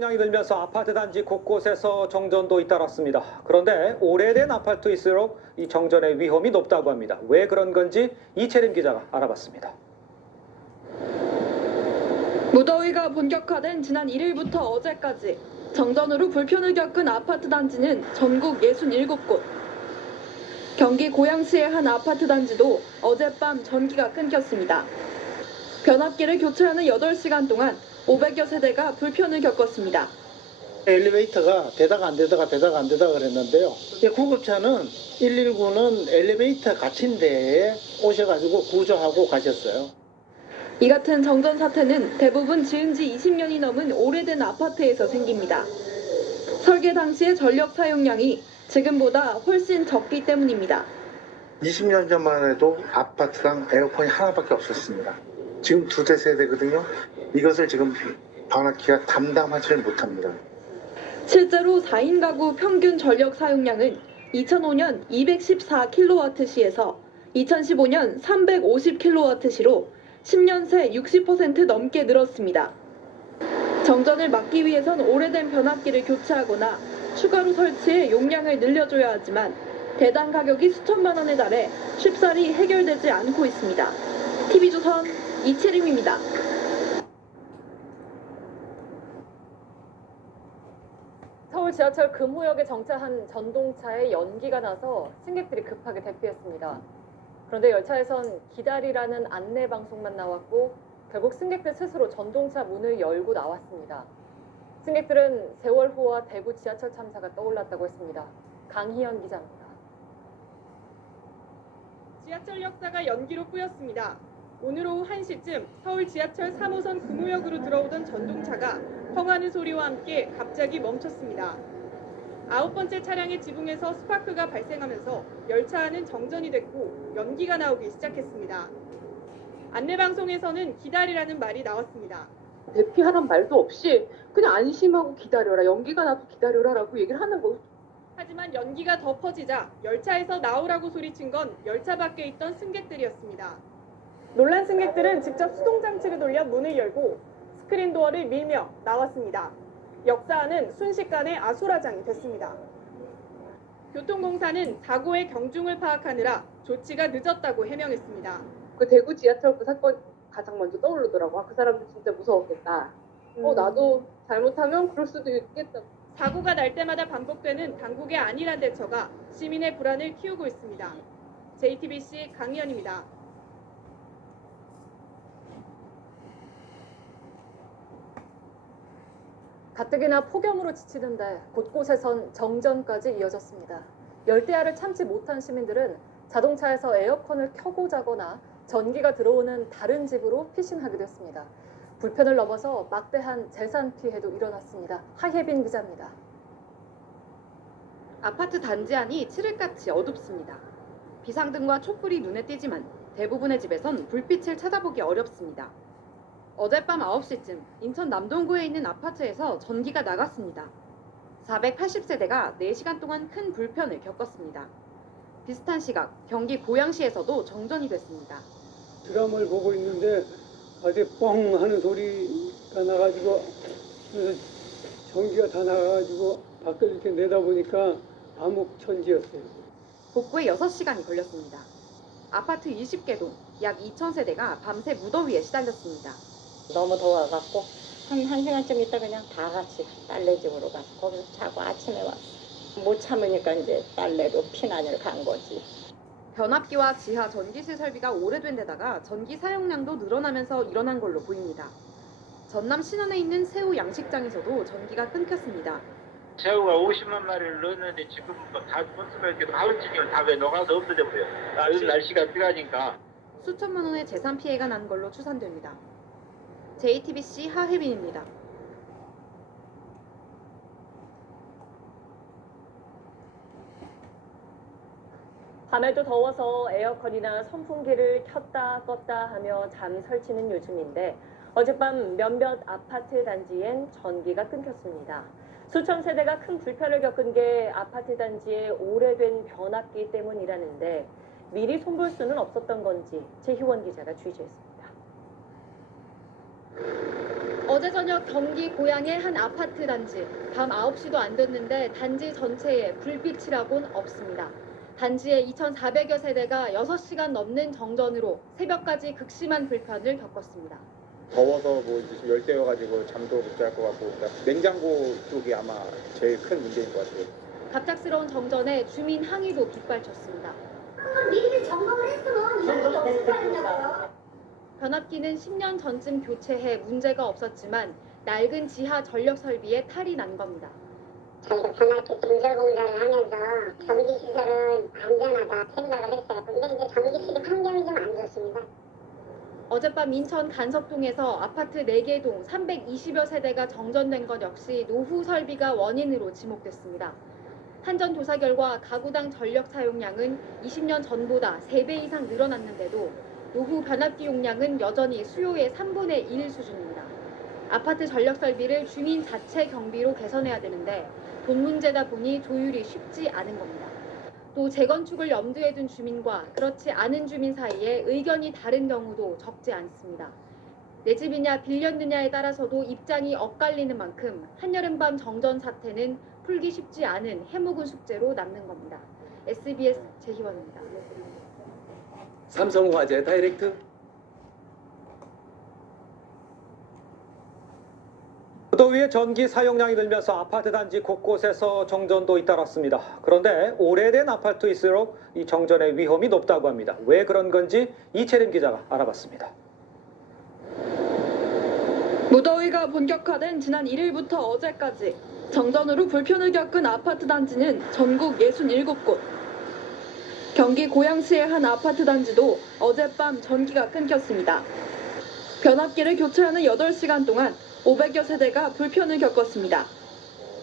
량이 늘면서 아파트 단지 곳곳에서 정전도 잇따랐습니다. 그런데 오래된 아파트일수록 이 정전의 위험이 높다고 합니다. 왜 그런 건지 이채림 기자가 알아봤습니다. 무더위가 본격화된 지난 1일부터 어제까지 정전으로 불편을 겪은 아파트 단지는 전국 67곳. 경기 고양시의 한 아파트 단지도 어젯밤 전기가 끊겼습니다. 변압기를 교체하는 8시간 동안 500여 세대가 불편을 겪었습니다. 엘리베이터가 되다가 안 되다가 그랬는데요. 구급차는 119는 엘리베이터 갇힌 데에 오셔가지고 구조하고 가셨어요. 이 같은 정전 사태는 대부분 지은 지 20년이 넘은 오래된 아파트에서 생깁니다. 설계 당시의 전력 사용량이 지금보다 훨씬 적기 때문입니다. 20년 전만 해도 아파트당 에어컨이 하나밖에 없었습니다. 지금 2대 세대거든요. 이것을 지금 변압기가 담당하지 못합니다. 실제로 4인 가구 평균 전력 사용량은 2005년 214kWh에서 2015년 350kWh로 10년 새 60% 넘게 늘었습니다. 정전을 막기 위해선 오래된 변압기를 교체하거나 추가로 설치해 용량을 늘려줘야 하지만 대당 가격이 수천만 원에 달해 쉽사리 해결되지 않고 있습니다. TV조선 이채림입니다. 서울 지하철 금호역에 정차한 전동차에 연기가 나서 승객들이 급하게 대피했습니다. 그런데 열차에선 기다리라는 안내 방송만 나왔고 결국 승객들 스스로 전동차 문을 열고 나왔습니다. 승객들은 세월호와 대구 지하철 참사가 떠올랐다고 했습니다. 강희연 기자입니다. 지하철 역사가 연기로 꾸였습니다. 오늘 오후 1시쯤 서울 지하철 3호선 금호역으로 들어오던 전동차가 펑하는 소리와 함께 갑자기 멈췄습니다. 9번째 차량의 지붕에서 스파크가 발생하면서 열차 안은 정전이 됐고 연기가 나오기 시작했습니다. 안내방송에서는 기다리라는 말이 나왔습니다. 대피하란 말도 없이 그냥 안심하고 기다려라, 연기가 나도 기다려라라고 얘기를 하는 거. 하지만 연기가 더 퍼지자 열차에서 나오라고 소리친 건 열차 밖에 있던 승객들이었습니다. 놀란 승객들은 직접 수동장치를 돌려 문을 열고 스크린 도어를 밀며 나왔습니다. 역사 안은 순식간에 아수라장이 됐습니다. 교통공사는 사고의 경중을 파악하느라 조치가 늦었다고 해명했습니다. 그 대구 지하철 그 사건 가장 먼저 떠오르더라고. 그 사람들 진짜 무서웠겠다. 나도 잘못하면 그럴 수도 있겠다. 사고가 날 때마다 반복되는 당국의 안일한 대처가 시민의 불안을 키우고 있습니다. JTBC 강희연입니다. 가뜩이나 폭염으로 지치는데 곳곳에선 정전까지 이어졌습니다. 열대야를 참지 못한 시민들은 자동차에서 에어컨을 켜고 자거나 전기가 들어오는 다른 집으로 피신하기도 했습니다. 불편을 넘어서 막대한 재산 피해도 일어났습니다. 하예빈 기자입니다. 아파트 단지 안이 칠흑같이 어둡습니다. 비상등과 촛불이 눈에 띄지만 대부분의 집에선 불빛을 찾아보기 어렵습니다. 어젯밤 9시쯤 인천 남동구에 있는 아파트에서 전기가 나갔습니다. 480세대가 4시간 동안 큰 불편을 겪었습니다. 비슷한 시각 경기 고양시에서도 정전이 됐습니다. 드라마를 보고 있는데 어디 뻥 하는 소리가 나가지고 그래서 전기가 다 나가가지고 밖을 이렇게 내다보니까 암흑천지였어요. 복구에 6시간이 걸렸습니다. 아파트 20개 동 약 2,000세대가 밤새 무더위에 시달렸습니다. 너무 더워갖고 한 1시간쯤 있다 그냥 다 같이 딸네 집으로 가서 거기서 자고 아침에 왔어. 못 참으니까 이제 딸네로 피난을 간 거지. 변압기와 지하 전기실 설비가 오래된 데다가 전기 사용량도 늘어나면서 일어난 걸로 보입니다. 전남 신원에 있는 새우 양식장에서도 전기가 끊겼습니다. 새우가 50만 마리를 넣었는데 지금 다 본스가 아울지기를 다 왜 녹아서 없어져 버려. 요즘 날씨가 뜨거우니까. 수천만 원의 재산 피해가 난 걸로 추산됩니다. JTBC 하혜빈입니다. 밤에도 더워서 에어컨이나 선풍기를 켰다 껐다 하며 잠 설치는 요즘인데 어젯밤 몇몇 아파트 단지엔 전기가 끊겼습니다. 수천 세대가 큰 불편을 겪은 게 아파트 단지의 오래된 변압기 때문이라는데 미리 손볼 수는 없었던 건지 최희원 기자가 취재했습니다. 어제 저녁 경기 고양의 한 아파트 단지. 밤 9시도 안 됐는데 단지 전체에 불빛이라곤 없습니다. 단지의 2,400여 세대가 6시간 넘는 정전으로 새벽까지 극심한 불편을 겪었습니다. 더워서 뭐 지금 열대여가지고 잠도 못 잘 것 같고 그러니까 냉장고 쪽이 아마 제일 큰 문제인 것 같아요. 갑작스러운 정전에 주민 항의도 빗발쳤습니다. 미리 점검을 했으면 이런 게 없을 거 아니냐고요. 변압기는 10년 전쯤 교체해 문제가 없었지만 낡은 지하 전력 설비에 탈이 난 겁니다. 저희가 변압기 증설 공사를 하면서 전기시설은 안전하다 생각을 했어요. 근데 이제 전기시설 환경이 좀 안 좋습니다. 어젯밤 인천 간석동에서 아파트 4개 동 320여 세대가 정전된 것 역시 노후 설비가 원인으로 지목됐습니다. 한전 조사 결과 가구당 전력 사용량은 20년 전보다 3배 이상 늘어났는데도 노후 변압기 용량은 여전히 수요의 3분의 1 수준입니다. 아파트 전력 설비를 주민 자체 경비로 개선해야 되는데 돈 문제다 보니 조율이 쉽지 않은 겁니다. 또 재건축을 염두에 둔 주민과 그렇지 않은 주민 사이에 의견이 다른 경우도 적지 않습니다. 내 집이냐 빌렸느냐에 따라서도 입장이 엇갈리는 만큼 한여름밤 정전 사태는 풀기 쉽지 않은 해묵은 숙제로 남는 겁니다. SBS 재희원입니다. 삼성화재 다이렉트. 무더위에 전기 사용량이 늘면서 아파트 단지 곳곳에서 정전도 잇따랐습니다. 그런데 오래된 아파트일수록 이 정전의 위험이 높다고 합니다. 왜 그런 건지 이채림 기자가 알아봤습니다. 무더위가 본격화된 지난 1일부터 어제까지 정전으로 불편을 겪은 아파트 단지는 전국 67곳. 경기 고양시의 한 아파트 단지도 어젯밤 전기가 끊겼습니다. 변압기를 교체하는 8시간 동안 500여 세대가 불편을 겪었습니다.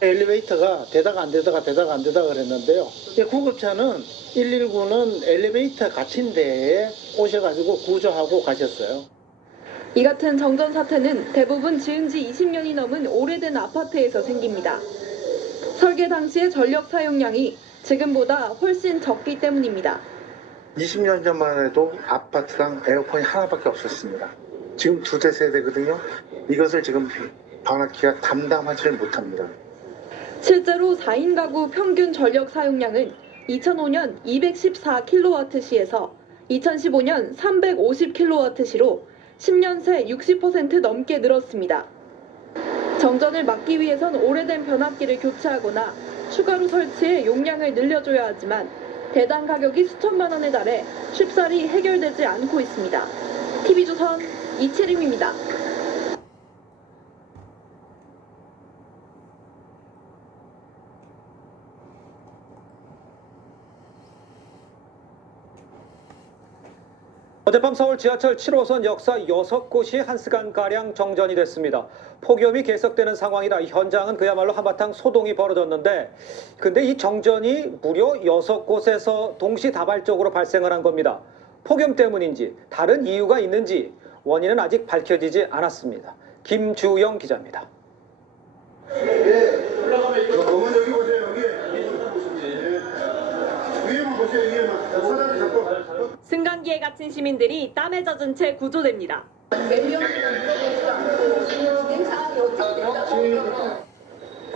엘리베이터가 되다가 안 되다가 그랬는데요. 구급차는 119는 엘리베이터 갇힌 데에 오셔가지고 구조하고 가셨어요. 이 같은 정전 사태는 대부분 지은 지 20년이 넘은 오래된 아파트에서 생깁니다. 설계 당시의 전력 사용량이 지금보다 훨씬 적기 때문입니다. 20년 전만 해도 아파트당 에어컨이 하나밖에 없었습니다. 지금 2대 세대거든요. 이것을 지금 변압기가 담당하지 못합니다. 실제로 4인 가구 평균 전력 사용량은 2005년 214kWh에서 2015년 350kWh로 10년 새 60% 넘게 늘었습니다. 정전을 막기 위해선 오래된 변압기를 교체하거나 추가로 설치해 용량을 늘려줘야 하지만 대당 가격이 수천만 원에 달해 쉽사리 해결되지 않고 있습니다. TV조선 이채림입니다. 어젯밤 서울 지하철 7호선 역사 6곳이 1시간가량 정전이 됐습니다. 폭염이 계속되는 상황이라 현장은 그야말로 한바탕 소동이 벌어졌는데 근데 이 정전이 무려 6곳에서 동시다발적으로 발생을 한 겁니다. 폭염 때문인지 다른 이유가 있는지 원인은 아직 밝혀지지 않았습니다. 김주영 기자입니다. 어머니 여기 보세요. 여기. 위에만 보세요. 위에만. 사다리 잡고. 승강기에 갇힌 시민들이 땀에 젖은 채 구조됩니다.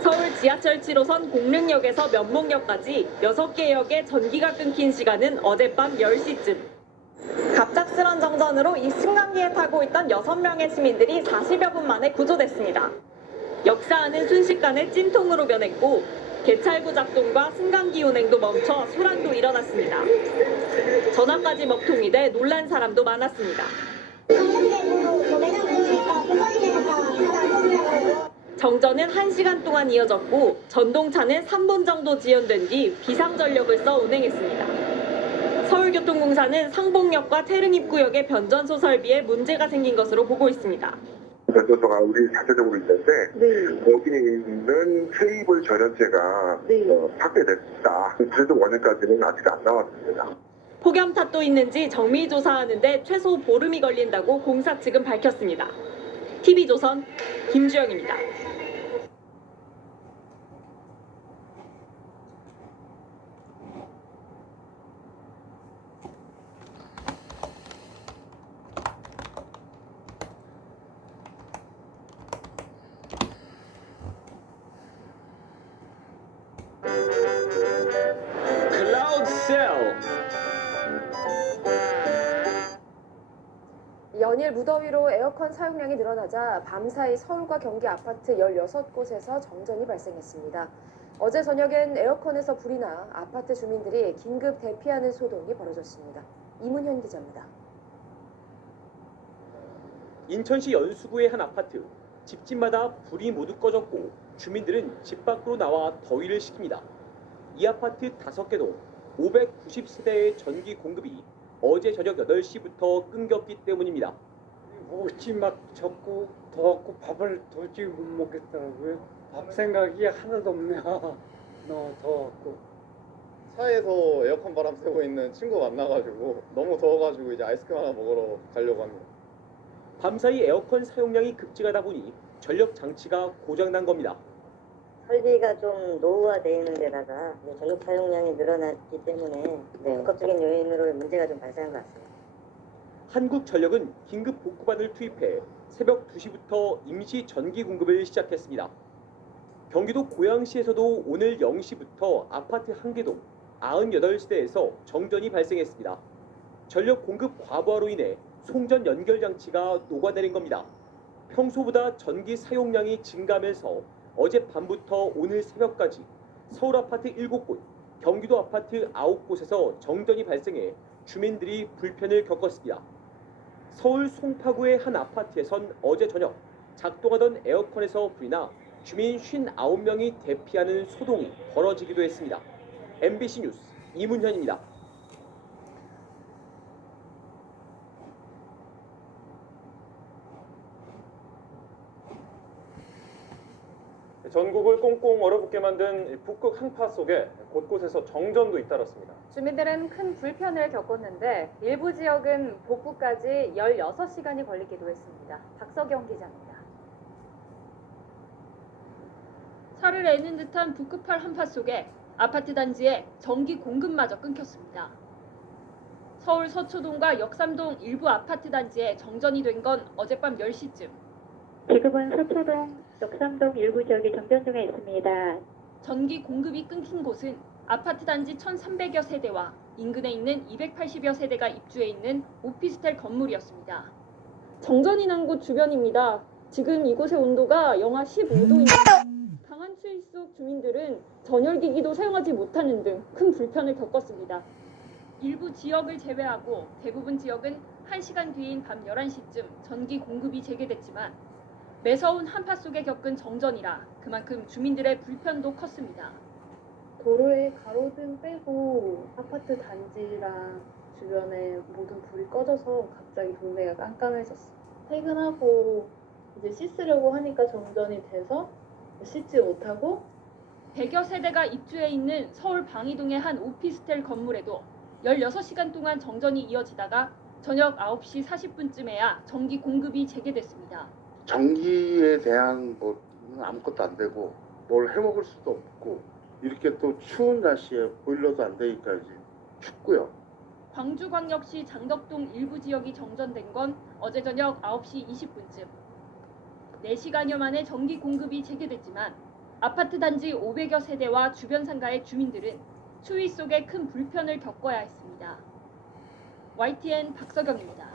서울 지하철 7호선 공릉역에서 면목역까지 6개 역에 전기가 끊긴 시간은 어젯밤 10시쯤. 갑작스런 정전으로 이 승강기에 타고 있던 6명의 시민들이 40여 분 만에 구조됐습니다. 역사하는 순식간에 찜통으로 변했고 개찰구 작동과 승강기 운행도 멈춰 소란도 일어났습니다. 전화까지 먹통이 돼 놀란 사람도 많았습니다. 정전은 1시간 동안 이어졌고 전동차는 3분 정도 지연된 뒤 비상전력을 써 운행했습니다. 서울교통공사는 상봉역과 태릉입구역의 변전소 설비에 문제가 생긴 것으로 보고 있습니다. 변전소가 우리 자체적으로 있는데 거기 있는 케이블 전원체가 파괴됐다. 최종 원인까지는 아직 안 나왔습니다. 폭염 탓도 있는지 정밀 조사하는데 최소 보름이 걸린다고 공사 측은 밝혔습니다. TV조선 김주영입니다. 연일 무더위로 에어컨 사용량이 늘어나자 밤사이 서울과 경기 아파트 16곳에서 정전이 발생했습니다. 어제 저녁엔 에어컨에서 불이 나 아파트 주민들이 긴급 대피하는 소동이 벌어졌습니다. 이문현 기자입니다. 인천시 연수구의 한 아파트. 집집마다 불이 모두 꺼졌고 주민들은 집 밖으로 나와 더위를 식힙니다. 이 아파트 5개동 590세대의 전기 공급이 어제 저녁 8시부터 끊겼기 때문입니다. 옷이 막 젖고 더웠고 밥을 도저히 못 먹겠더라고요. 밥 생각이 하나도 없네요. 너무 더웠고. 차에서 에어컨 바람 쐬고 있는 친구 만나가지고 너무 더워가지고 이제 아이스크림 하나 먹으러 가려고 합니다. 밤사이 에어컨 사용량이 급증하다 보니 전력 장치가 고장난 겁니다. 설비가 좀 노후화되어 있는 데다가 전력 사용량이 늘어났기 때문에 복합적인 요인으로 문제가 좀 발생한 것 같습니다. 한국전력은 긴급 복구반을 투입해 새벽 2시부터 임시 전기 공급을 시작했습니다. 경기도 고양시에서도 오늘 0시부터 아파트 1개동 98세대에서 정전이 발생했습니다. 전력 공급 과부하로 인해 송전 연결 장치가 녹아내린 겁니다. 평소보다 전기 사용량이 증가하면서 어젯밤부터 오늘 새벽까지 서울 아파트 7곳, 경기도 아파트 9곳에서 정전이 발생해 주민들이 불편을 겪었습니다. 서울 송파구의 한 아파트에선 어제 저녁 작동하던 에어컨에서 불이 나 주민 59명이 대피하는 소동이 벌어지기도 했습니다. MBC 뉴스 이문현입니다. 전국을 꽁꽁 얼어붙게 만든 북극 한파 속에 곳곳에서 정전도 잇따랐습니다. 주민들은 큰 불편을 겪었는데 일부 지역은 복구까지 16시간이 걸리기도 했습니다. 박서경 기자입니다. 살을 애는 듯한 북극할 한파 속에 아파트 단지에 전기 공급마저 끊겼습니다. 서울 서초동과 역삼동 일부 아파트 단지에 정전이 된 건 어젯밤 10시쯤. 지금은 서초동, 역삼동 일부 지역이 정전 중에 있습니다. 전기 공급이 끊긴 곳은 아파트 단지 1,300여 세대와 인근에 있는 280여 세대가 입주해 있는 오피스텔 건물이었습니다. 정전이 난 곳 주변입니다. 지금 이곳의 온도가 영하 15도입니다. 강한 추위 속 주민들은 전열기기도 사용하지 못하는 등 큰 불편을 겪었습니다. 일부 지역을 제외하고 대부분 지역은 1시간 뒤인 밤 11시쯤 전기 공급이 재개됐지만 매서운 한파 속에 겪은 정전이라 그만큼 주민들의 불편도 컸습니다. 도로에 가로등 빼고 아파트 단지랑 주변에 모든 불이 꺼져서 갑자기 동네가 깜깜해졌어요. 퇴근하고 이제 씻으려고 하니까 정전이 돼서 씻지 못하고 100여 세대가 입주해 있는 서울 방이동의 한 오피스텔 건물에도 16시간 동안 정전이 이어지다가 저녁 9시 40분쯤에야 전기 공급이 재개됐습니다. 전기에 대한 뭐 아무것도 안 되고 뭘 해먹을 수도 없고 이렇게 또 추운 날씨에 보일러도 안 되니까 이제 춥고요. 광주광역시 장덕동 일부 지역이 정전된 건 어제 저녁 9시 20분쯤. 4시간여 만에 전기 공급이 재개됐지만 아파트 단지 500여 세대와 주변 상가의 주민들은 추위 속에 큰 불편을 겪어야 했습니다. YTN 박서경입니다.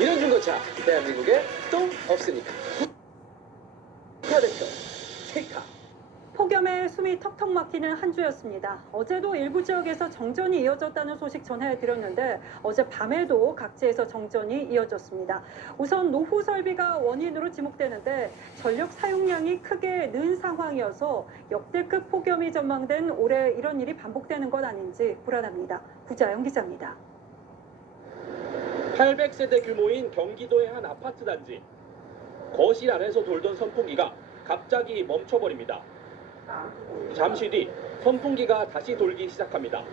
이런 중고차 대한민국에 또 없으니까. 국가대표 K카. 폭염에 숨이 턱턱 막히는 한 주였습니다. 어제도 일부 지역에서 정전이 이어졌다는 소식 전해드렸는데 어제 밤에도 각지에서 정전이 이어졌습니다. 우선 노후 설비가 원인으로 지목되는데 전력 사용량이 크게 는 상황이어서 역대급 폭염이 전망된 올해 이런 일이 반복되는 것 아닌지 불안합니다. 구자영 기자입니다. 800세대 규모인 경기도의 한 아파트 단지. 거실 안에서 돌던 선풍기가 갑자기 멈춰버립니다. 잠시 뒤 선풍기가 다시 돌기 시작합니다.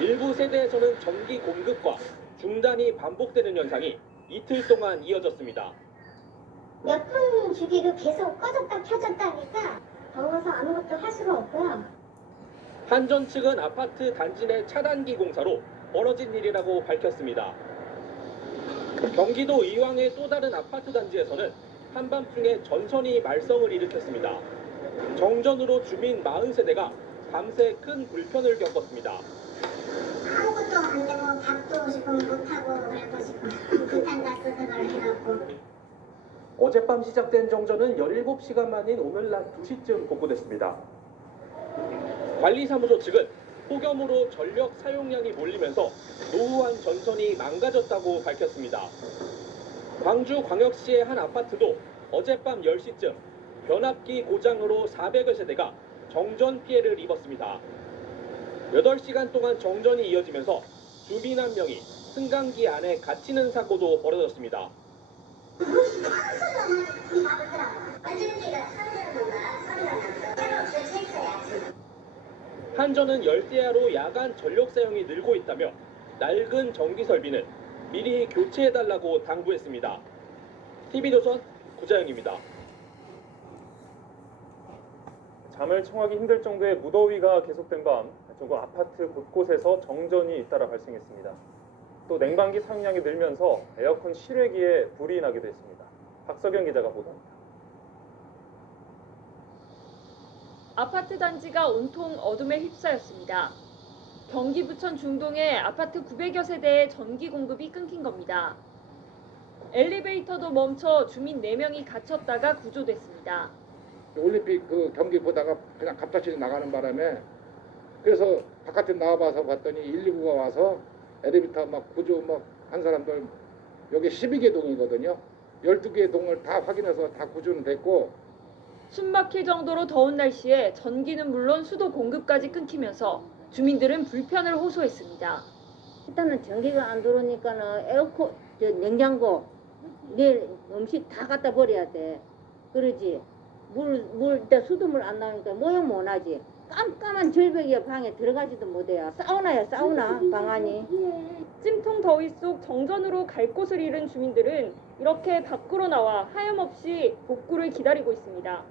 일부 세대에서는 전기 공급과 중단이 반복되는 현상이 이틀 동안 이어졌습니다. 몇 분 주기로 계속 꺼졌다 켜졌다니까 더워서 아무것도 할 수가 없고요. 한전 측은 아파트 단지 내 차단기 공사로 벌어진 일이라고 밝혔습니다. 경기도 의왕의 또 다른 아파트 단지에서는 한밤중에 전선이 말썽을 일으켰습니다. 정전으로 주민 40세대가 밤새 큰 불편을 겪었습니다. 아무것도 안 되고 밥도 지금 못하고 그랬고 지금 부산 가스 그걸 해갖고 어젯밤 시작된 정전은 17시간 만인 오늘 낮 2시쯤 복구됐습니다. 관리사무소 측은 폭염으로 전력 사용량이 몰리면서 노후한 전선이 망가졌다고 밝혔습니다. 광주광역시의 한 아파트도 어젯밤 10시쯤 변압기 고장으로 400여 세대가 정전 피해를 입었습니다. 8시간 동안 정전이 이어지면서 주민 한 명이 승강기 안에 갇히는 사고도 벌어졌습니다. 한전은 열대야로 야간 전력 사용이 늘고 있다며 낡은 전기 설비는 미리 교체해달라고 당부했습니다. TV조선 구자영입니다. 잠을 청하기 힘들 정도의 무더위가 계속된 밤 전국 아파트 곳곳에서 정전이 잇따라 발생했습니다. 또 냉방기 사용량이 늘면서 에어컨 실외기에 불이 나기도 했습니다. 박석영 기자가 보도합니다. 아파트 단지가 온통 어둠에 휩싸였습니다. 경기 부천 중동의 아파트 900여 세대의 전기 공급이 끊긴 겁니다. 엘리베이터도 멈춰 주민 4명이 갇혔다가 구조됐습니다. 올림픽 그 경기 보다가 그냥 갑자기 나가는 바람에 그래서 바깥에 나와봐서 봤더니 119가 와서 엘리베이터 막 구조 막 한 사람들 여기 12개 동이거든요. 12개 동을 다 확인해서 다 구조는 됐고 숨막힐 정도로 더운 날씨에 전기는 물론 수도 공급까지 끊기면서 주민들은 불편을 호소했습니다. 일단은 전기가 안 들어오니까는 에어컨, 냉장고, 내일 음식 다 갖다 버려야 돼. 그러지. 일단 수돗물 안 나오니까 모형 못 하지. 깜깜한 절벽이야. 방에 들어가지도 못해요. 사우나야 사우나 방안이. 찜통 더위 속 정전으로 갈 곳을 잃은 주민들은 이렇게 밖으로 나와 하염없이 복구를 기다리고 있습니다.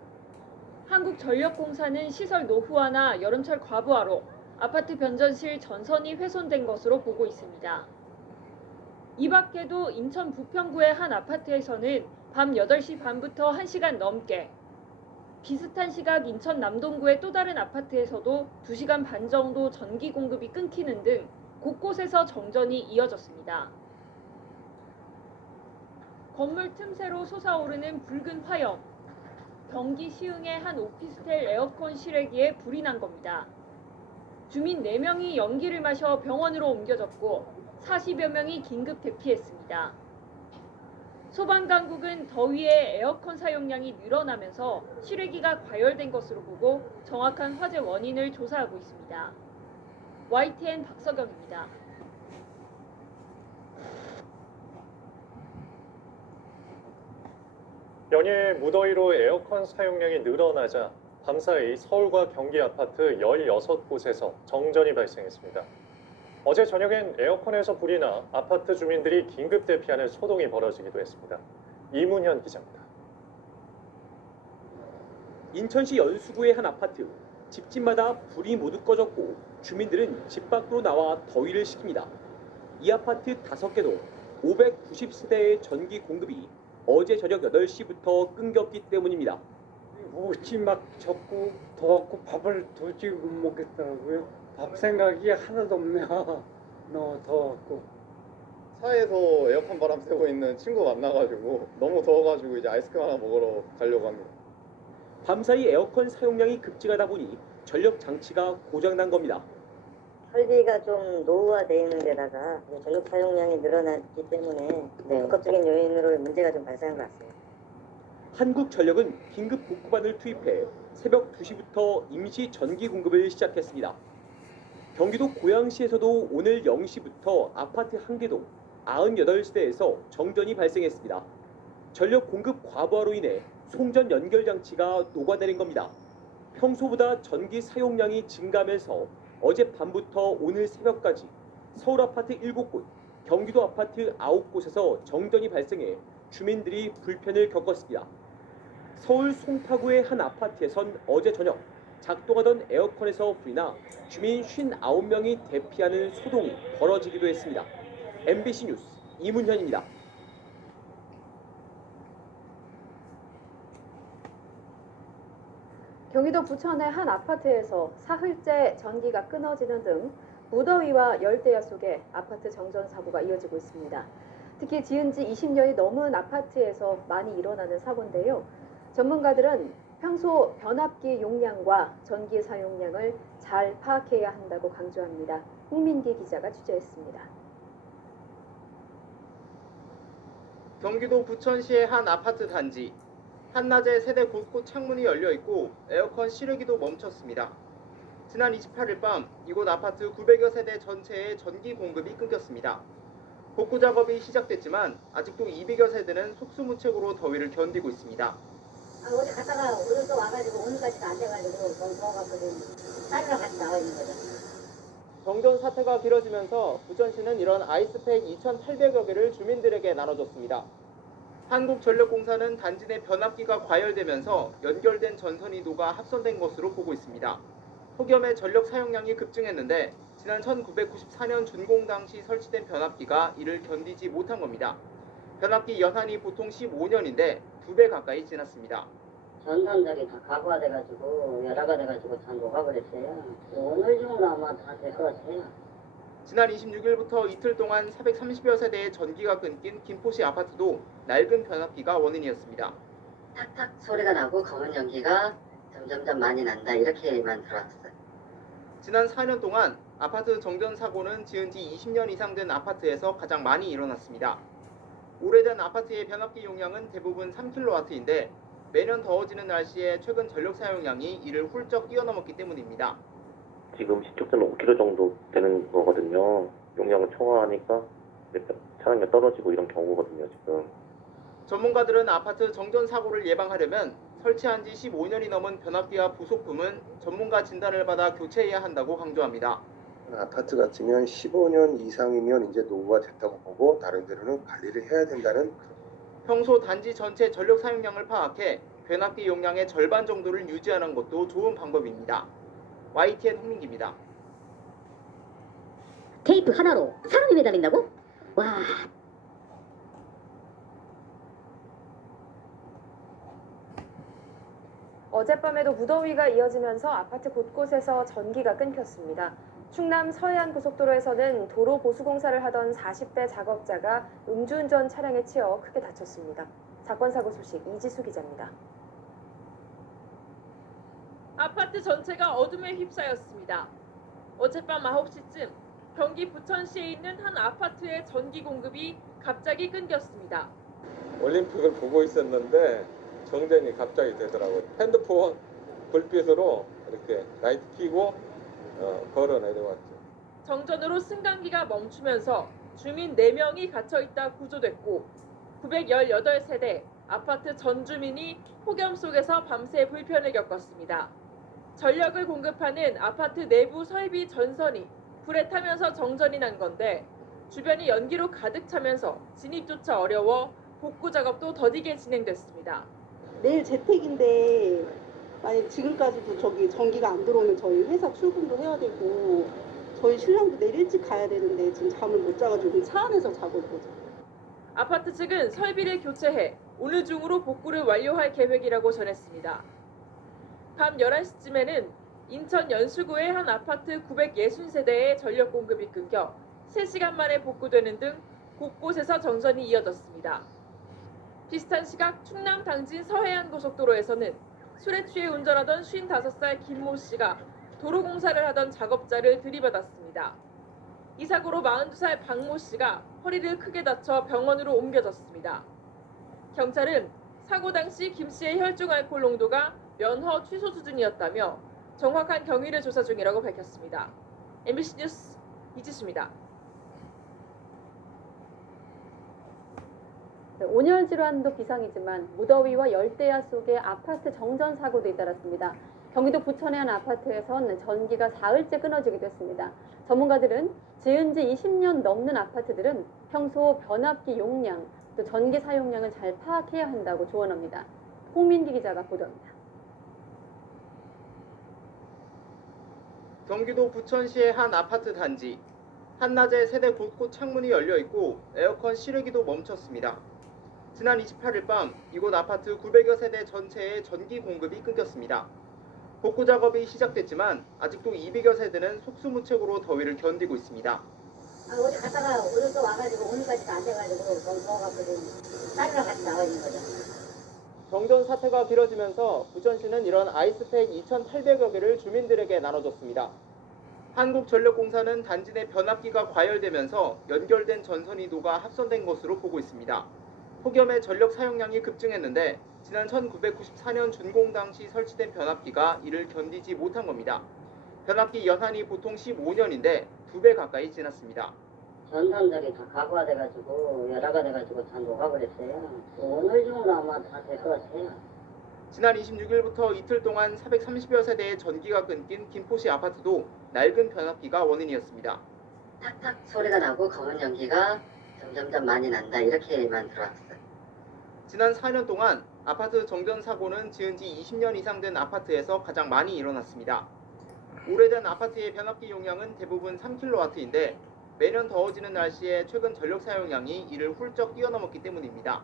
한국전력공사는 시설 노후화나 여름철 과부하로 아파트 변전실 전선이 훼손된 것으로 보고 있습니다. 이 밖에도 인천 부평구의 한 아파트에서는 밤 8시 반부터 1시간 넘게, 비슷한 시각 인천 남동구의 또 다른 아파트에서도 2시간 반 정도 전기 공급이 끊기는 등 곳곳에서 정전이 이어졌습니다. 건물 틈새로 솟아오르는 붉은 화염. 경기 시흥의 한 오피스텔 에어컨 실외기에 불이 난 겁니다. 주민 4명이 연기를 마셔 병원으로 옮겨졌고 40여 명이 긴급 대피했습니다. 소방당국은 더위에 에어컨 사용량이 늘어나면서 실외기가 과열된 것으로 보고 정확한 화재 원인을 조사하고 있습니다. YTN 박석영입니다. 연일 무더위로 에어컨 사용량이 늘어나자 밤사이 서울과 경기 아파트 16곳에서 정전이 발생했습니다. 어제 저녁엔 에어컨에서 불이 나 아파트 주민들이 긴급 대피하는 소동이 벌어지기도 했습니다. 이문현 기자입니다. 인천시 연수구의 한 아파트. 집집마다 불이 모두 꺼졌고 주민들은 집 밖으로 나와 더위를 식힙니다. 이 아파트 5개도 590세대의 전기 공급이 어제 저녁 8시부터 끊겼기 때문입니다. 옷이 막 젖고 더웠고 밥을 도저히 못 먹겠더라고요. 밥 생각이 하나도 없네요. 너무 더웠고. 차에서 에어컨 바람 쐬고 있는 친구 만나가지고 너무 더워가지고 이제 아이스크림 하나 먹으러 가려고 합니다. 밤사이 에어컨 사용량이 급증하다 보니 전력 장치가 고장난 겁니다. 설비가 좀 노후화되어 있는 데다가 전력 사용량이 늘어났기 때문에 복합적인 요인으로 문제가 좀 발생한 것 같습니다. 한국전력은 긴급 복구반을 투입해 새벽 2시부터 임시 전기 공급을 시작했습니다. 경기도 고양시에서도 오늘 0시부터 아파트 1개동 98세대에서 정전이 발생했습니다. 전력 공급 과부하로 인해 송전 연결 장치가 녹아내린 겁니다. 평소보다 전기 사용량이 증가하면서 어제 밤부터 오늘 새벽까지 서울 아파트 7곳, 경기도 아파트 9곳에서 정전이 발생해 주민들이 불편을 겪었습니다. 서울 송파구의 한 아파트에선 어제 저녁 작동하던 에어컨에서 불이 나 주민 59명이 대피하는 소동이 벌어지기도 했습니다. MBC 뉴스 이문현입니다. 경기도 부천의 한 아파트에서 사흘째 전기가 끊어지는 등 무더위와 열대야 속에 아파트 정전 사고가 이어지고 있습니다. 특히 지은 지 20년이 넘은 아파트에서 많이 일어나는 사고인데요. 전문가들은 평소 변압기 용량과 전기 사용량을 잘 파악해야 한다고 강조합니다. 홍민기 기자가 취재했습니다. 경기도 부천시의 한 아파트 단지. 한낮에 세대 곳곳 창문이 열려 있고 에어컨 실외기도 멈췄습니다. 지난 28일 밤 이곳 아파트 900여 세대 전체의 전기 공급이 끊겼습니다. 복구 작업이 시작됐지만 아직도 200여 세대는 속수무책으로 더위를 견디고 있습니다. 어제 갔다가 오늘 또 와가지고 오늘까지도 안 돼가지고 너무 더워갖고 따르러 같이 나와 있는 거죠. 정전 사태가 길어지면서 부천시는 이런 아이스팩 2,800여 개를 주민들에게 나눠줬습니다. 한국전력공사는 단지 내 변압기가 과열되면서 연결된 전선이도가 합선된 것으로 보고 있습니다. 폭염에 전력 사용량이 급증했는데 지난 1994년 준공 당시 설치된 변압기가 이를 견디지 못한 겁니다. 변압기 연한이 보통 15년인데 2배 가까이 지났습니다. 전선들이 다 가구화돼가지고 열화가 돼가지고 다 녹아버렸어요. 오늘 중으로 아마 다 될 것 같아요. 지난 26일부터 이틀 동안 430여 세대의 전기가 끊긴 김포시 아파트도 낡은 변압기가 원인이었습니다. 탁탁 소리가 나고 검은 연기가 점점점 많이 난다 이렇게만 들어왔어요. 지난 4년 동안 아파트 정전 사고는 지은 지 20년 이상 된 아파트에서 가장 많이 일어났습니다. 오래된 아파트의 변압기 용량은 대부분 3kW인데 매년 더워지는 날씨에 최근 전력 사용량이 이를 훌쩍 뛰어넘었기 때문입니다. 지금 시축은 5kg 정도 되는 거거든요. 용량을 초과하니까 차량이 떨어지고 이런 경우거든요, 지금. 전문가들은 아파트 정전 사고를 예방하려면 설치한 지 15년이 넘은 변압기와 부속품은 전문가 진단을 받아 교체해야 한다고 강조합니다. 아파트 같으면 15년 이상이면 이제 노후가 됐다고 보고 다른 데로는 관리를 해야 된다는. 평소 단지 전체 전력 사용량을 파악해 변압기 용량의 절반 정도를 유지하는 것도 좋은 방법입니다. YTN 홍민기입니다. 테이프 하나로 사람이 매달린다고? 와. 어젯밤에도 무더위가 이어지면서 아파트 곳곳에서 전기가 끊겼습니다. 충남 서해안 고속도로에서는 도로 보수 공사를 하던 40대 작업자가 음주운전 차량에 치여 크게 다쳤습니다. 사건 사고 소식 이지수 기자입니다. 아파트 전체가 어둠에 휩싸였습니다. 어젯밤 9시쯤 경기 부천시에 있는 한 아파트의 전기 공급이 갑자기 끊겼습니다. 올림픽을 보고 있었는데 정전이 갑자기 되더라고요. 핸드폰 불빛으로 이렇게 라이트 켜고 걸어 내려왔죠. 정전으로 승강기가 멈추면서 주민 4명이 갇혀있다 구조됐고 918세대 아파트 전 주민이 폭염 속에서 밤새 불편을 겪었습니다. 전력을 공급하는 아파트 내부 설비 전선이 불에 타면서 정전이 난 건데 주변이 연기로 가득 차면서 진입조차 어려워 복구 작업도 더디게 진행됐습니다. 내일 재택인데 만약 지금까지도 저기 전기가 안 들어오면 저희 회사 출근도 해야 되고 저희 신랑도 내일 일찍 가야 되는데 지금 잠을 못 자가지고 차 안에서 자고 있거든요. 아파트 측은 설비를 교체해 오늘 중으로 복구를 완료할 계획이라고 전했습니다. 밤 11시쯤에는 인천 연수구의 한 아파트 960세대의 전력 공급이 끊겨 3시간 만에 복구되는 등 곳곳에서 정전이 이어졌습니다. 비슷한 시각 충남 당진 서해안 고속도로에서는 술에 취해 운전하던 55살 김모 씨가 도로 공사를 하던 작업자를 들이받았습니다. 이 사고로 42살 박모 씨가 허리를 크게 다쳐 병원으로 옮겨졌습니다. 경찰은 사고 당시 김 씨의 혈중 알코올 농도가 면허 취소 수준이었다며 정확한 경위를 조사 중이라고 밝혔습니다. MBC 뉴스 이지수입니다. 온열 질환도 비상이지만 무더위와 열대야 속에 아파트 정전 사고도 잇따랐습니다. 경기도 부천의 한 아파트에선 전기가 사흘째 끊어지기도 했습니다. 전문가들은 지은 지 20년 넘는 아파트들은 평소 변압기 용량, 또 전기 사용량을 잘 파악해야 한다고 조언합니다. 홍민기 기자가 보도합니다. 경기도 부천시의 한 아파트 단지. 한낮에 세대 곳곳 창문이 열려 있고 에어컨 실외기도 멈췄습니다. 지난 28일 밤 이곳 아파트 900여 세대 전체의 전기 공급이 끊겼습니다. 복구 작업이 시작됐지만 아직도 200여 세대는 속수무책으로 더위를 견디고 있습니다. 어디 갔다가 오늘 또 와가지고 오늘까지도 안 돼가지고 너무 더워갖고 지금 딸이랑 같이 나와 있는 거죠. 정전 사태가 길어지면서 부천시는 이런 아이스팩 2,800여 개를 주민들에게 나눠줬습니다. 한국전력공사는 단지 내 변압기가 과열되면서 연결된 전선이 녹아 합선된 것으로 보고 있습니다. 폭염에 전력 사용량이 급증했는데 지난 1994년 준공 당시 설치된 변압기가 이를 견디지 못한 겁니다. 변압기 연한이 보통 15년인데 2배 가까이 지났습니다. 전선들이 다 가구화돼가지고 열화가 돼가지고 다 녹아버렸어요. 오늘 중으로 아마 다 될 것 같아요. 지난 26일부터 이틀 동안 430여 세대의 전기가 끊긴 김포시 아파트도 낡은 변압기가 원인이었습니다. 탁탁 소리가 나고 검은 연기가 점점점 많이 난다 이렇게만 들어왔어요. 지난 4년 동안 아파트 정전 사고는 지은 지 20년 이상 된 아파트에서 가장 많이 일어났습니다. 오래된 아파트의 변압기 용량은 대부분 3kW인데 매년 더워지는 날씨에 최근 전력 사용량이 이를 훌쩍 뛰어넘었기 때문입니다.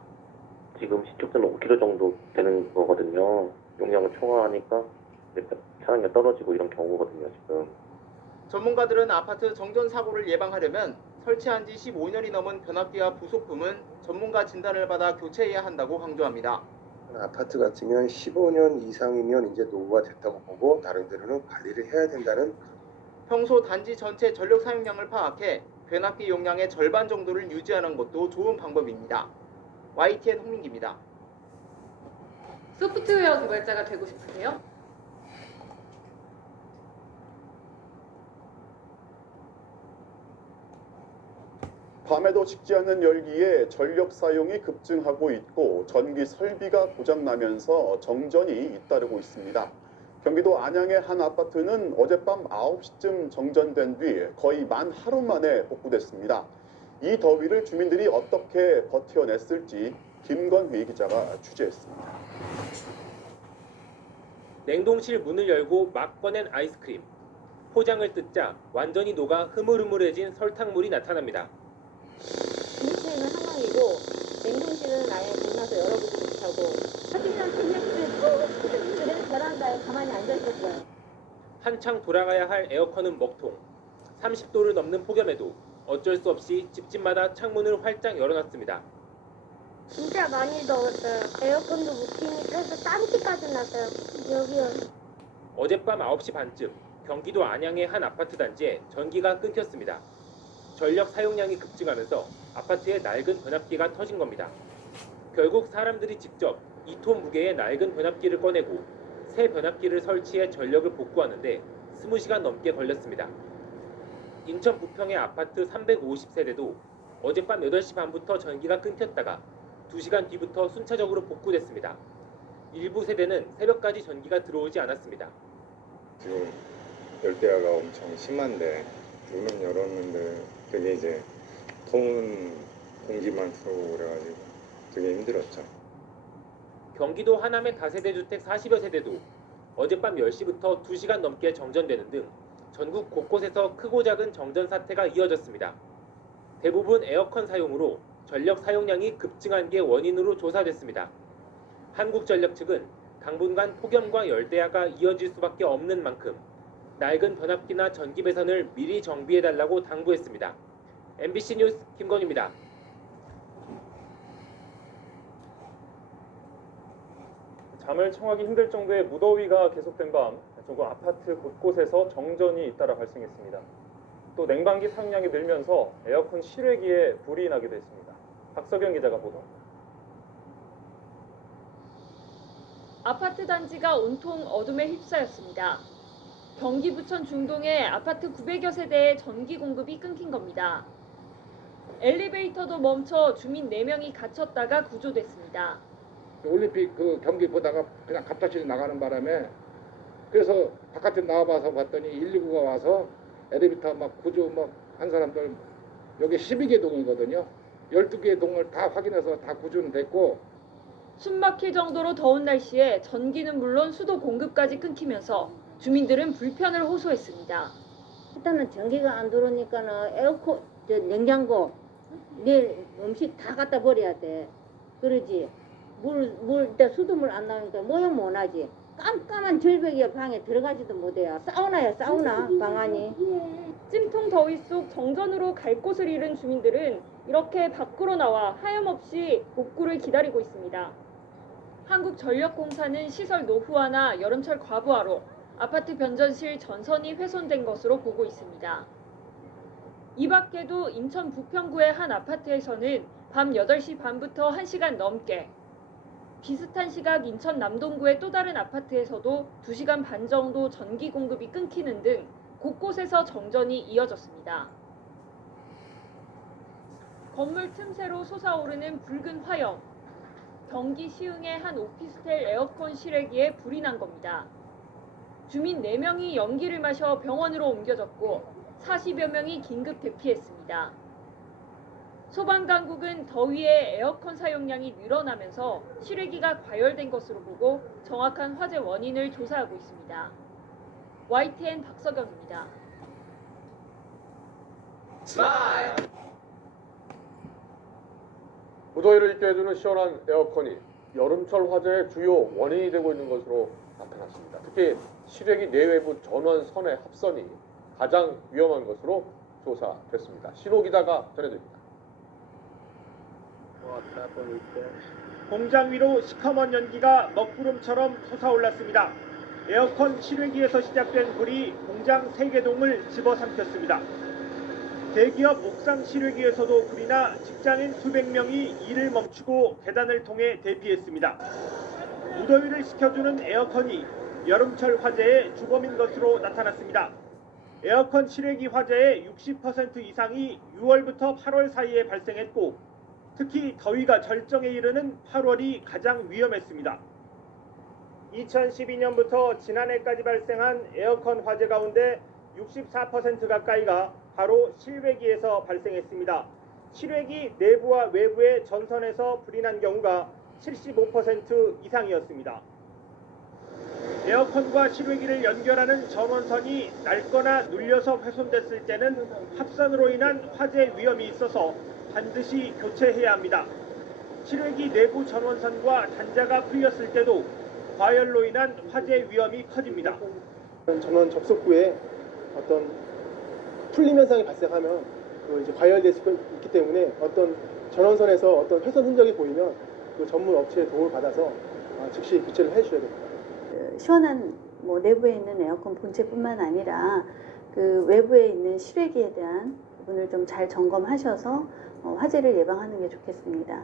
지금 시축전은 5kg 정도 되는 거거든요. 용량을 초과하니까 차량이 떨어지고 이런 경우거든요, 지금. 전문가들은 아파트 정전 사고를 예방하려면 설치한 지 15년이 넘은 변압기와 부속품은 전문가 진단을 받아 교체해야 한다고 강조합니다. 아파트 같으면 15년 이상이면 이제 노후가 됐다고 보고 다른 데로는 관리를 해야 된다는. 평소 단지 전체 전력 사용량을 파악해 변압기 용량의 절반 정도를 유지하는 것도 좋은 방법입니다. YTN 홍민기입니다. 소프트웨어 개발자가 되고 싶으세요? 밤에도 식지 않는 열기에 전력 사용이 급증하고 있고 전기 설비가 고장나면서 정전이 잇따르고 있습니다. 경기도 안양의 한 아파트는 어젯밤 9시쯤 정전된 뒤 거의 만 하루 만에 복구됐습니다. 이 더위를 주민들이 어떻게 버텨냈을지 김건휘 기자가 취재했습니다. 냉동실 문을 열고 막 꺼낸 아이스크림. 포장을 뜯자 완전히 녹아 흐물흐물해진 설탕물이 나타납니다. 분리체는 상황이고 냉동실은 아예 닫아서 열어보지 못하고 커피랑 캔맥주를 그대로 베란다에 가만히 앉아있었어요. 한창 돌아가야 할 에어컨은 먹통. 30도를 넘는 폭염에도 어쩔 수 없이 집집마다 창문을 활짝 열어놨습니다. 진짜 많이 더웠어요. 에어컨도 못 키니까 해서 땀띠까지 났어요. 여기요. 어젯밤 9시 반쯤 경기도 안양의 한 아파트 단지에 전기가 끊겼습니다. 전력 사용량이 급증하면서 아파트에 낡은 변압기가 터진 겁니다. 결국 사람들이 직접 2톤 무게의 낡은 변압기를 꺼내고 새 변압기를 설치해 전력을 복구하는데 20시간 넘게 걸렸습니다. 인천 부평의 아파트 350세대도 어젯밤 8시 반부터 전기가 끊겼다가 2시간 뒤부터 순차적으로 복구됐습니다. 일부 세대는 새벽까지 전기가 들어오지 않았습니다. 지금 열대야가 엄청 심한데 문은 열었는데 되게 이제 더운 공기만 들어오고 그래가지고 되게 힘들었죠. 경기도 하남의 다세대 주택 40여 세대도 어젯밤 10시부터 2시간 넘게 정전되는 등 전국 곳곳에서 크고 작은 정전 사태가 이어졌습니다. 대부분 에어컨 사용으로 전력 사용량이 급증한 게 원인으로 조사됐습니다. 한국전력 측은 당분간 폭염과 열대야가 이어질 수밖에 없는 만큼 낡은 변압기나 전기 배선을 미리 정비해달라고 당부했습니다. MBC 뉴스 김건희입니다. 잠을 청하기 힘들 정도의 무더위가 계속된 밤 전국 아파트 곳곳에서 정전이 잇따라 발생했습니다. 또 냉방기 사용량이 늘면서 에어컨 실외기에 불이 나기도 했습니다. 박석영 기자가 보도합니다. 아파트 단지가 온통 어둠에 휩싸였습니다. 경기 부천 중동의 아파트 900여 세대의 전기 공급이 끊긴 겁니다. 엘리베이터도 멈춰 주민 4명이 갇혔다가 구조됐습니다. 올림픽 그 경기 보다가 그냥 갑자기 나가는 바람에 그래서 바깥에 나와봐서 봤더니 119가 와서 엘리베이터 막 구조 막 한 사람들 여기 12개 동이거든요. 12개 동을 다 확인해서 다 구조는 됐고 숨막힐 정도로 더운 날씨에 전기는 물론 수도 공급까지 끊기면서 주민들은 불편을 호소했습니다. 일단은 전기가 안 들어오니까는 에어컨, 냉장고, 내일 음식 다 갖다 버려야 돼. 그러지. 일단 수돗물 안 나오니까 모형 못 하지. 깜깜한 절벽이야. 방에 들어가지도 못해요. 사우나야 사우나 방 안이. 찜통 더위 속 정전으로 갈 곳을 잃은 주민들은 이렇게 밖으로 나와 하염없이 복구를 기다리고 있습니다. 한국전력공사는 시설 노후화나 여름철 과부하로 아파트 변전실 전선이 훼손된 것으로 보고 있습니다. 이 밖에도 인천 부평구의 한 아파트에서는 밤 8시 반부터 1시간 넘게, 비슷한 시각 인천 남동구의 또 다른 아파트에서도 2시간 반 정도 전기 공급이 끊기는 등 곳곳에서 정전이 이어졌습니다. 건물 틈새로 솟아오르는 붉은 화염. 경기 시흥의 한 오피스텔 에어컨 실외기에 불이 난 겁니다. 주민 4명이 연기를 마셔 병원으로 옮겨졌고 40여 명이 긴급 대피했습니다. 소방당국은 더위에 에어컨 사용량이 늘어나면서 실외기가 과열된 것으로 보고 정확한 화재 원인을 조사하고 있습니다. YTN 박서경입니다. 무더위를 잊게 해주는 시원한 에어컨이 여름철 화재의 주요 원인이 되고 있는 것으로 나타났습니다. 특히 실외기 내외부 전원선의 합선이 가장 위험한 것으로 조사됐습니다. 신호 기자가 전해드립니다. 공장 위로 시커먼 연기가 먹구름처럼 솟아올랐습니다. 에어컨 실외기에서 시작된 불이 공장 3개동을 집어삼켰습니다. 대기업 옥상 실외기에서도 불이 나 직장인 수백 명이 일을 멈추고 계단을 통해 대피했습니다. 무더위를 식혀주는 에어컨이 여름철 화재의 주범인 것으로 나타났습니다. 에어컨 실외기 화재의 60% 이상이 6월부터 8월 사이에 발생했고 특히 더위가 절정에 이르는 8월이 가장 위험했습니다. 2012년부터 지난해까지 발생한 에어컨 화재 가운데 64% 가까이가 바로 실외기에서 발생했습니다. 실외기 내부와 외부의 전선에서 불이 난 경우가 75% 이상이었습니다. 에어컨과 실외기를 연결하는 전원선이 낡거나 눌려서 훼손됐을 때는 합선으로 인한 화재 위험이 있어서 반드시 교체해야 합니다. 실외기 내부 전원선과 단자가 풀렸을 때도 과열로 인한 화재 위험이 커집니다. 전원 접속 후에 어떤 풀림 현상이 발생하면 이제 과열될 수 있기 때문에 어떤 전원선에서 어떤 훼손 흔적이 보이면 그 전문 업체의 도움을 받아서 즉시 교체를 해주셔야 됩니다. 시원한 내부에 있는 에어컨 본체뿐만 아니라 그 외부에 있는 실외기에 대한 부분을 좀 잘 점검하셔서 화재를 예방하는 게 좋겠습니다.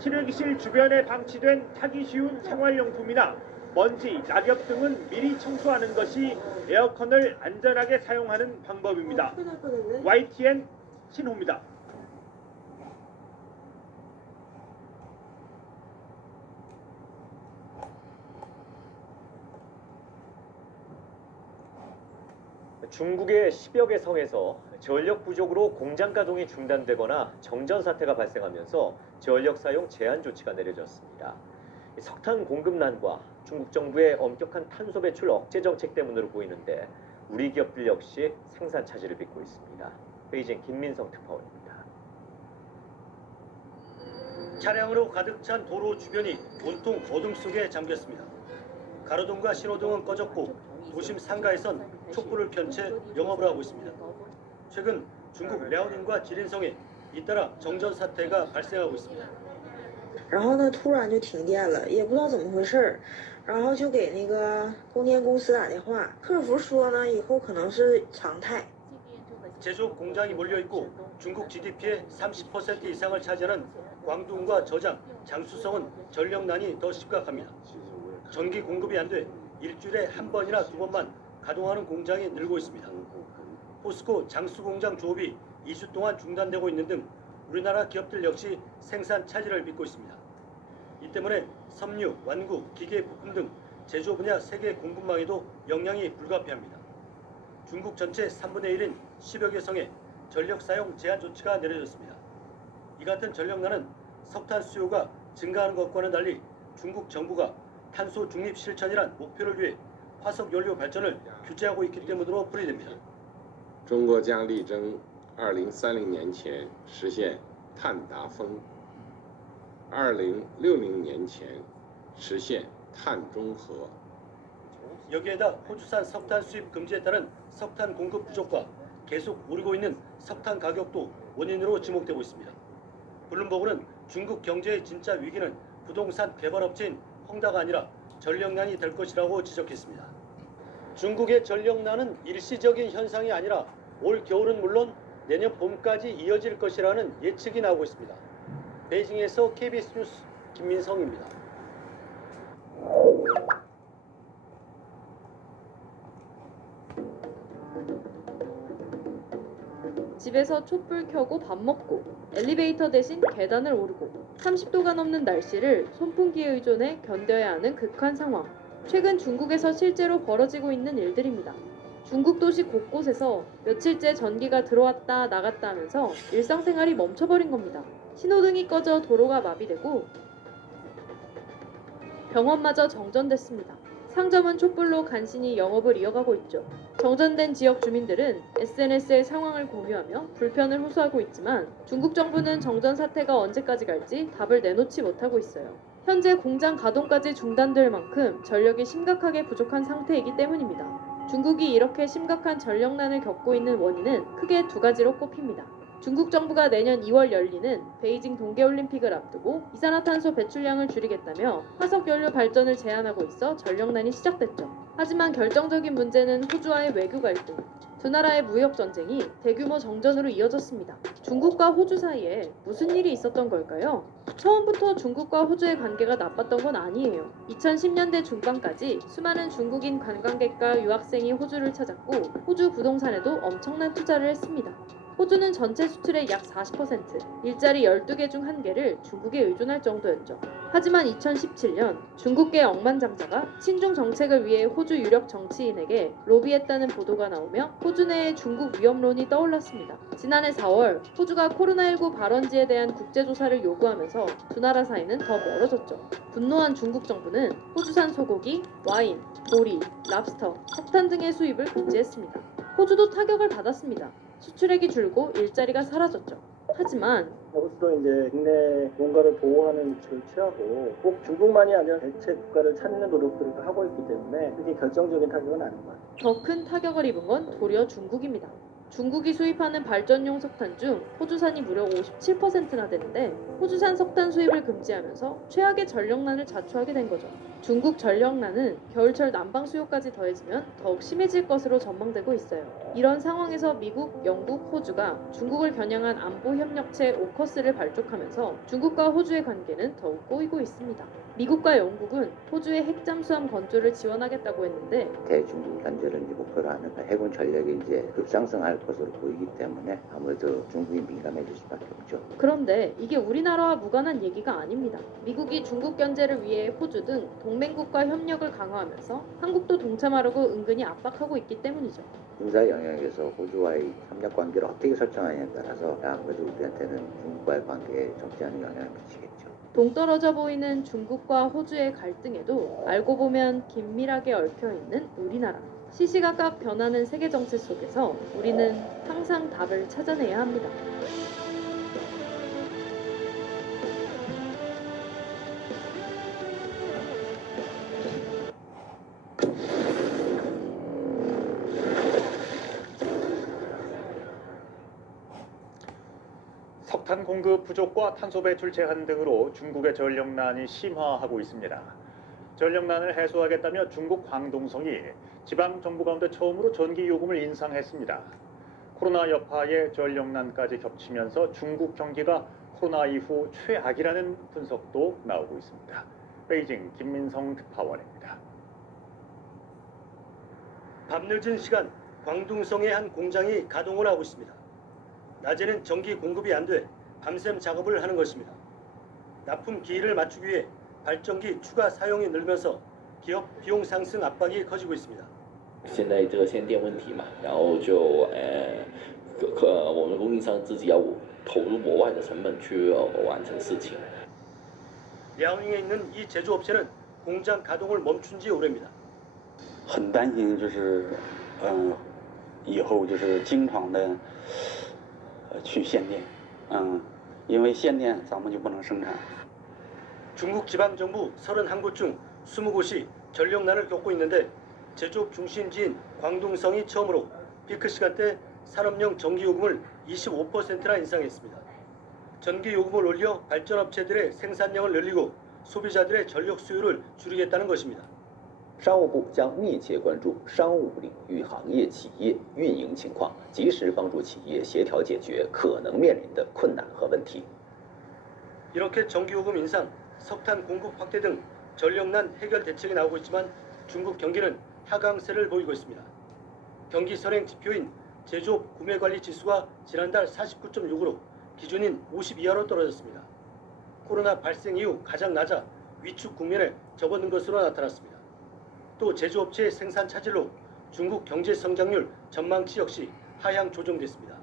실외기실 주변에 방치된 타기 쉬운 생활용품이나 먼지, 낙엽 등은 미리 청소하는 것이 에어컨을 안전하게 사용하는 방법입니다. YTN 신호입니다. 중국의 10여 개 성에서 전력 부족으로 공장 가동이 중단되거나 정전 사태가 발생하면서 전력 사용 제한 조치가 내려졌습니다. 석탄 공급난과 중국 정부의 엄격한 탄소 배출 억제 정책 때문으로 보이는데 우리 기업들 역시 생산 차질을 빚고 있습니다. 베이징 김민성 특파원입니다. 차량으로 가득 찬 도로 주변이 온통 어둠 속에 잠겼습니다. 가로등과 신호등은 꺼졌고 도심 상가에선 촛불을 켠 채 영업을 하고 있습니다. 최근 중국 랴오닝과 지린성에 잇따라 정전 사태가 발생하고 있습니다. 然后呢，突然就停电了，也不知道怎么回事，然后就给那个供电公司打电话，客服说呢，以后可能是常态。 제조 공장이 몰려 있고 중국 GDP의 30% 이상을 차지하는 광둥과 저장, 장수성은 전력난이 더 심각합니다. 전기 공급이 안 돼 일주일에 한 번이나 두 번만 가동하는 공장이 늘고 있습니다. 포스코 장수 공장 조업이 2주 동안 중단되고 있는 등 우리나라 기업들 역시 생산 차질을 빚고 있습니다. 이 때문에 섬유, 완구, 기계 부품 등 제조 분야 세계 공급망에도 영향이 불가피합니다. 중국 전체 3분의 1인 10여 개 성에 전력 사용 제한 조치가 내려졌습니다. 이 같은 전력난은 석탄 수요가 증가하는 것과는 달리 중국 정부가 탄소 중립 실천이란 목표를 위해 화석 연료 발전을 규제하고 있기 때문으로 풀이됩니다. 中国将力争2030年前实现碳达峰，2060年前实现碳中和。 여기에다 호주산 석탄 수입 금지에 따른 석탄 공급 부족과 계속 오르고 있는 석탄 가격도 원인으로 지목되고 있습니다. 블룸버그는 중국 경제의 진짜 위기는 부동산 개발업체인 헝다가 아니라 전력난이 될 것이라고 지적했습니다. 중국의 전력난은 일시적인 현상이 아니라 올 겨울은 물론 내년 봄까지 이어질 것이라는 예측이 나오고 있습니다. 베이징에서 KBS 뉴스 김민성입니다. 집에서 촛불 켜고 밥 먹고 엘리베이터 대신 계단을 오르고 30도가 넘는 날씨를 선풍기에 의존해 견뎌야 하는 극한 상황. 최근 중국에서 실제로 벌어지고 있는 일들입니다. 중국 도시 곳곳에서 며칠째 전기가 들어왔다 나갔다 하면서 일상생활이 멈춰버린 겁니다. 신호등이 꺼져 도로가 마비되고 병원마저 정전됐습니다. 상점은 촛불로 간신히 영업을 이어가고 있죠. 정전된 지역 주민들은 SNS에 상황을 공유하며 불편을 호소하고 있지만 중국 정부는 정전 사태가 언제까지 갈지 답을 내놓지 못하고 있어요. 현재 공장 가동까지 중단될 만큼 전력이 심각하게 부족한 상태이기 때문입니다. 중국이 이렇게 심각한 전력난을 겪고 있는 원인은 크게 두 가지로 꼽힙니다. 중국 정부가 내년 2월 열리는 베이징 동계올림픽을 앞두고 이산화탄소 배출량을 줄이겠다며 화석연료 발전을 제한하고 있어 전력난이 시작됐죠. 하지만 결정적인 문제는 호주와의 외교 갈등, 두 나라의 무역 전쟁이 대규모 정전으로 이어졌습니다. 중국과 호주 사이에 무슨 일이 있었던 걸까요? 처음부터 중국과 호주의 관계가 나빴던 건 아니에요. 2010년대 중반까지 수많은 중국인 관광객과 유학생이 호주를 찾았고 호주 부동산에도 엄청난 투자를 했습니다. 호주는 전체 수출의 약 40%, 일자리 12개 중 1개를 중국에 의존할 정도였죠. 하지만 2017년 중국계 억만장자가 친중 정책을 위해 호주 유력 정치인에게 로비했다는 보도가 나오며 호주 내에 중국 위협론이 떠올랐습니다. 지난해 4월 호주가 코로나19 발원지에 대한 국제조사를 요구하면서 두 나라 사이는 더 멀어졌죠. 분노한 중국 정부는 호주산 소고기, 와인, 보리, 랍스터, 석탄 등의 수입을 금지했습니다. 호주도 타격을 받았습니다. 수출액이 줄고 일자리가 사라졌죠. 하지만 호주도 이제 국내 뭔가를 보호하는 조치를 취하고 꼭 중국만이 아니라 대체 국가를 찾는 노력들을 하고 있기 때문에 그게 결정적인 타격은 아닌 것 같아요. 더 큰 타격을 입은 건 도리어 중국입니다. 중국이 수입하는 발전용 석탄 중 호주산이 무려 57%나 되는데 호주산 석탄 수입을 금지하면서 최악의 전력난을 자초하게 된 거죠. 중국 전력난은 겨울철 난방 수요까지 더해지면 더욱 심해질 것으로 전망되고 있어요. 이런 상황에서 미국, 영국, 호주가 중국을 겨냥한 안보협력체 오커스를 발족하면서 중국과 호주의 관계는 더욱 꼬이고 있습니다. 미국과 영국은 호주의 핵잠수함 건조를 지원하겠다고 했는데 대중국 견제를 이제 목표로 하는 해군 전력이 이제 급상승할 것으로 보이기 때문에 아무래도 중국이 민감해질 수밖에 없죠. 그런데 이게 우리나라와 무관한 얘기가 아닙니다. 미국이 중국 견제를 위해 호주 등 동맹국과 협력을 강화하면서 한국도 동참하려고 은근히 압박하고 있기 때문이죠. 군사 영역에서 호주와의 협력 관계를 어떻게 설정하느냐에 따라서 아무래도 우리한테는 중국과의 관계에 적지 않은 영향을 미치겠죠. 동떨어져 보이는 중국과 호주의 갈등에도 알고 보면 긴밀하게 얽혀있는 우리나라. 시시각각 변하는 세계 정세 속에서 우리는 항상 답을 찾아내야 합니다. 석탄 공급 부족과 탄소 배출 제한 등으로 중국의 전력난이 심화하고 있습니다. 전력난을 해소하겠다며 중국 광동성이 지방 정부 가운데 처음으로 전기 요금을 인상했습니다. 코로나 여파에 전력난까지 겹치면서 중국 경기가 코로나 이후 최악이라는 분석도 나오고 있습니다. 베이징 김민성 특파원입니다. 밤늦은 시간 광둥성의 한 공장이 가동을 하고 있습니다. 낮에는 전기 공급이 안 돼 밤샘 작업을 하는 것입니다. 납품 기일을 맞추기 위해 발전기 추가 사용이 늘면서 기업 비용 상승 압박이 커지고 있습니다. 现在这个限电问题嘛，然后就我们供应商自己要投入额外的成本去完成事情。 랴오닝에 있는 이 제조업체는 공장 가동을 멈춘 지 오래입니다. 很担心就是以后就是经常的去限电，因为限电咱们就不能生产。 중국 지방 정부 31곳 중 20곳이 전력난을 겪고 있는데 제조업 중심지인 광둥성이 처음으로 피크 시간대 산업용 전기요금을 25%나 인상했습니다. 전기요금을 올려 발전업체들의 생산량을 늘리고 소비자들의 전력 수요를 줄이겠다는 것입니다. 商务部将密切关注商务领域行业企业运营情况，及时帮助企业协调解决可能面临的困难和问题。 이렇게 전기요금 인상, 석탄 공급 확대 등 전력난 해결 대책이 나오고 있지만 중국 경기는 하강세를 보이고 있습니다. 경기 선행 지표인 제조업 구매관리 지수가 지난달 49.6으로 기준인 50 이하로 떨어졌습니다. 코로나 발생 이후 가장 낮아 위축 국면에 접어든 것으로 나타났습니다. 또 제조업체의 생산 차질로 중국 경제 성장률 전망치 역시 하향 조정됐습니다.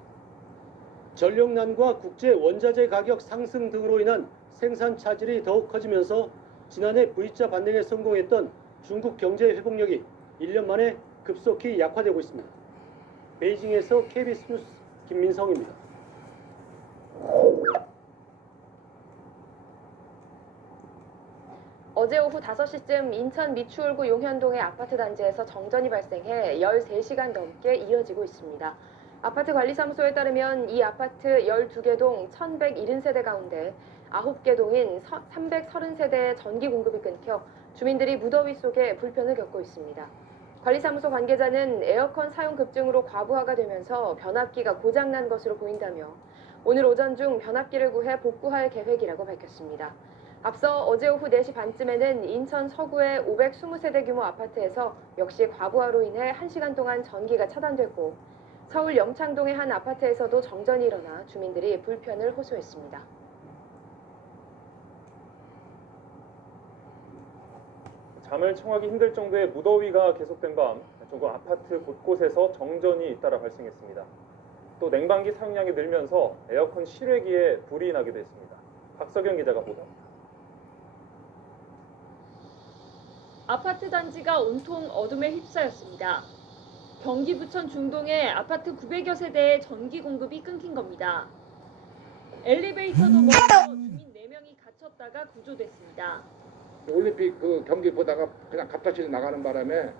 전력난과 국제 원자재 가격 상승 등으로 인한 생산 차질이 더욱 커지면서 지난해 V자 반등에 성공했던 중국 경제 회복력이 1년 만에 급속히 약화되고 있습니다. 베이징에서 KBS 뉴스 김민성입니다. 어제 오후 5시쯤 인천 미추홀구 용현동의 아파트 단지에서 정전이 발생해 13시간 넘게 이어지고 있습니다. 아파트 관리사무소에 따르면 이 아파트 12개 동 1170세대 가운데 9개 동인 330세대의 전기 공급이 끊겨 주민들이 무더위 속에 불편을 겪고 있습니다. 관리사무소 관계자는 에어컨 사용 급증으로 과부하가 되면서 변압기가 고장난 것으로 보인다며 오늘 오전 중 변압기를 구해 복구할 계획이라고 밝혔습니다. 앞서 어제 오후 4시 반쯤에는 인천 서구의 520세대 규모 아파트에서 역시 과부하로 인해 1시간 동안 전기가 차단됐고 서울 영창동의 한 아파트에서도 정전이 일어나 주민들이 불편을 호소했습니다. 잠을 청하기 힘들 정도의 무더위가 계속된 밤 전국 아파트 곳곳에서 정전이 잇따라 발생했습니다. 또 냉방기 사용량이 늘면서 에어컨 실외기에 불이 나기도 했습니다. 박석영 기자가 보도합니다. 아파트 단지가 온통 어둠에 휩싸였습니다. 경기 부천 중동의 아파트 900여 세대의 전기 공급이 끊긴 겁니다. 엘리베이터도 멈춰 주민 4명이 갇혔다가 구조됐습니다. 올림픽 그 경기 보다가 그냥 갑자기 나가는 바람에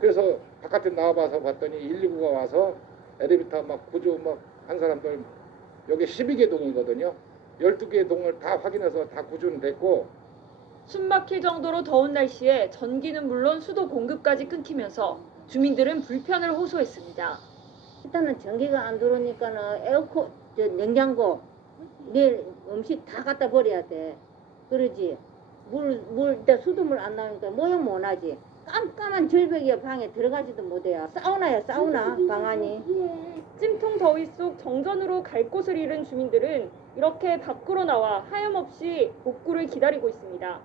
그래서 바깥에 나와봐서 봤더니 119가 와서 엘리베이터 막 구조 막 한 사람들 여기 12개 동이거든요. 12개 동을 다 확인해서 다 구조는 됐고 숨막힐 정도로 더운 날씨에 전기는 물론 수도 공급까지 끊기면서 주민들은 불편을 호소했습니다. 일단은 전기가 안 들어오니까는 에어컨, 냉장고, 내일 음식 다 갖다 버려야 돼. 그러지. 일단 수돗물 안 나오니까 모형 못 하지. 깜깜한 절벽이야. 방에 들어가지도 못해요. 사우나야 사우나 방안이. 찜통 더위 속 정전으로 갈 곳을 잃은 주민들은 이렇게 밖으로 나와 하염없이 복구를 기다리고 있습니다.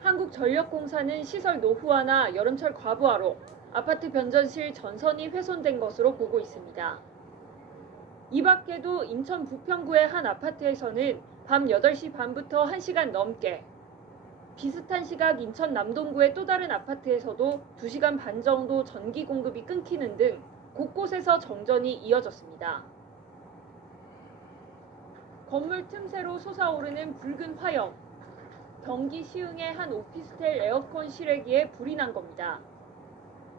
한국전력공사는 시설 노후화나 여름철 과부하로 아파트 변전실 전선이 훼손된 것으로 보고 있습니다. 이 밖에도 인천 부평구의 한 아파트에서는 밤 8시 반부터 1시간 넘게, 비슷한 시각 인천 남동구의 또 다른 아파트에서도 2시간 반 정도 전기 공급이 끊기는 등 곳곳에서 정전이 이어졌습니다. 건물 틈새로 솟아오르는 붉은 화염. 경기 시흥의 한 오피스텔 에어컨 실외기에 불이 난 겁니다.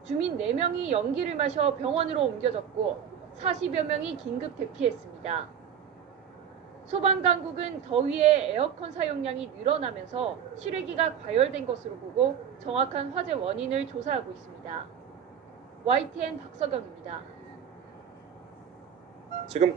주민 4명이 연기를 마셔 병원으로 옮겨졌고 40여 명이 긴급 대피했습니다. 소방당국은 더위에 에어컨 사용량이 늘어나면서 실외기가 과열된 것으로 보고 정확한 화재 원인을 조사하고 있습니다. YTN 박석영입니다. 지금